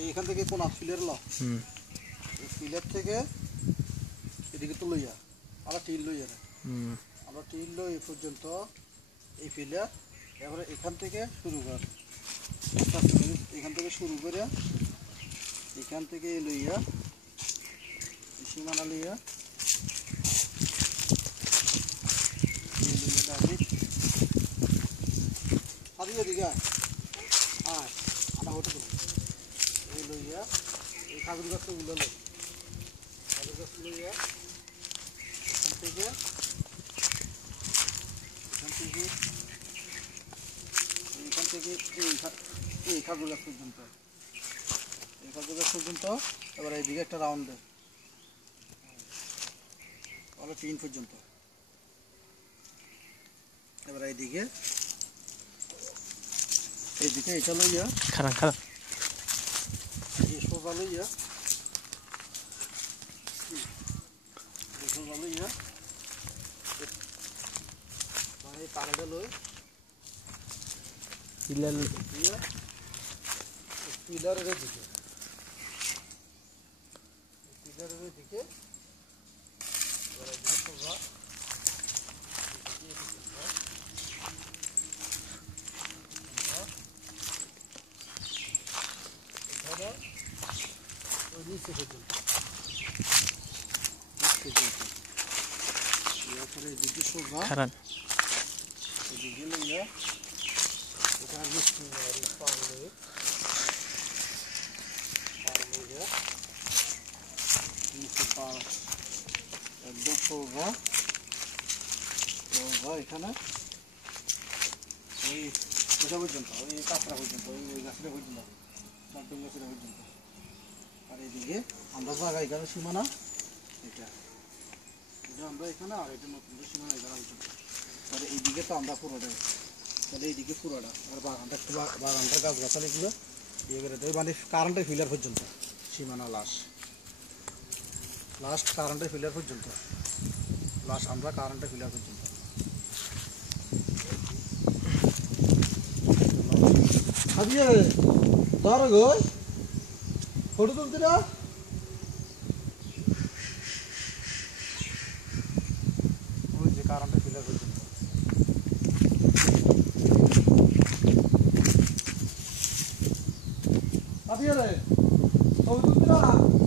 এইখান থেকে কোন ফিলের ল ফিলের থেকে এদিকে তো লইয়া আমরা টিল লইয়া আমরা টিল লই এই পর্যন্ত এই ফিলে এবারে এখান থেকে শুরু কর এখান থেকে শুরু করে এখান থেকে লইয়া সীমানা লইয়া হারিয়ে দিঘা আয় আমরা হতে দেবো এই লইয়া এই কাগজ গাছটা উলালো কাগজ গাছ লইয়া এখান থেকে এই কাগজ গাছ পর্যন্ত এবার এইদিকে একটা রাউন্ড দেয় তাহলে 3 পর্যন্ত এবার এইদিকে এটা লইয়া খারাপ এই সোজা লইয়া এই পাড়াটা লই পিলারের দিকে সোজা নিচে পর্যন্ত এরপরে এদিকে সোজা এদিকে লইয়া এটা নিচে পারলে নিচে পার একদম সোজা এখানে ওই ওটা পর্যন্ত ওই কাঁচরা পর্যন্ত ওই গাছটা পর্যন্ত চারটন গাছটা পর্যন্ত আর এদিকে আমরা জায়গা এখানে সীমানা এটা আমরা এখানে আর এটা নতুন সীমানা এখানে পর্যন্ত আর এইদিকে তো আমরা পুরোটাই তাহলে এইদিকে পুরোটা আর বাগানটা গাছগাছালিগুলো ইয়ে করে দেয় মানে কারেন্টের ফিলার পর্যন্ত সীমানা লাস্ট কারেন্টের ফিলার পর্যন্ত আমরা কারেন্টের ফিলার পর্যন্ত আজকে ধরো গো ফটো তুলতে না ওই যে কারেন্টের ফিলার পর্যন্ত আজকে রে ছবি তুলতে না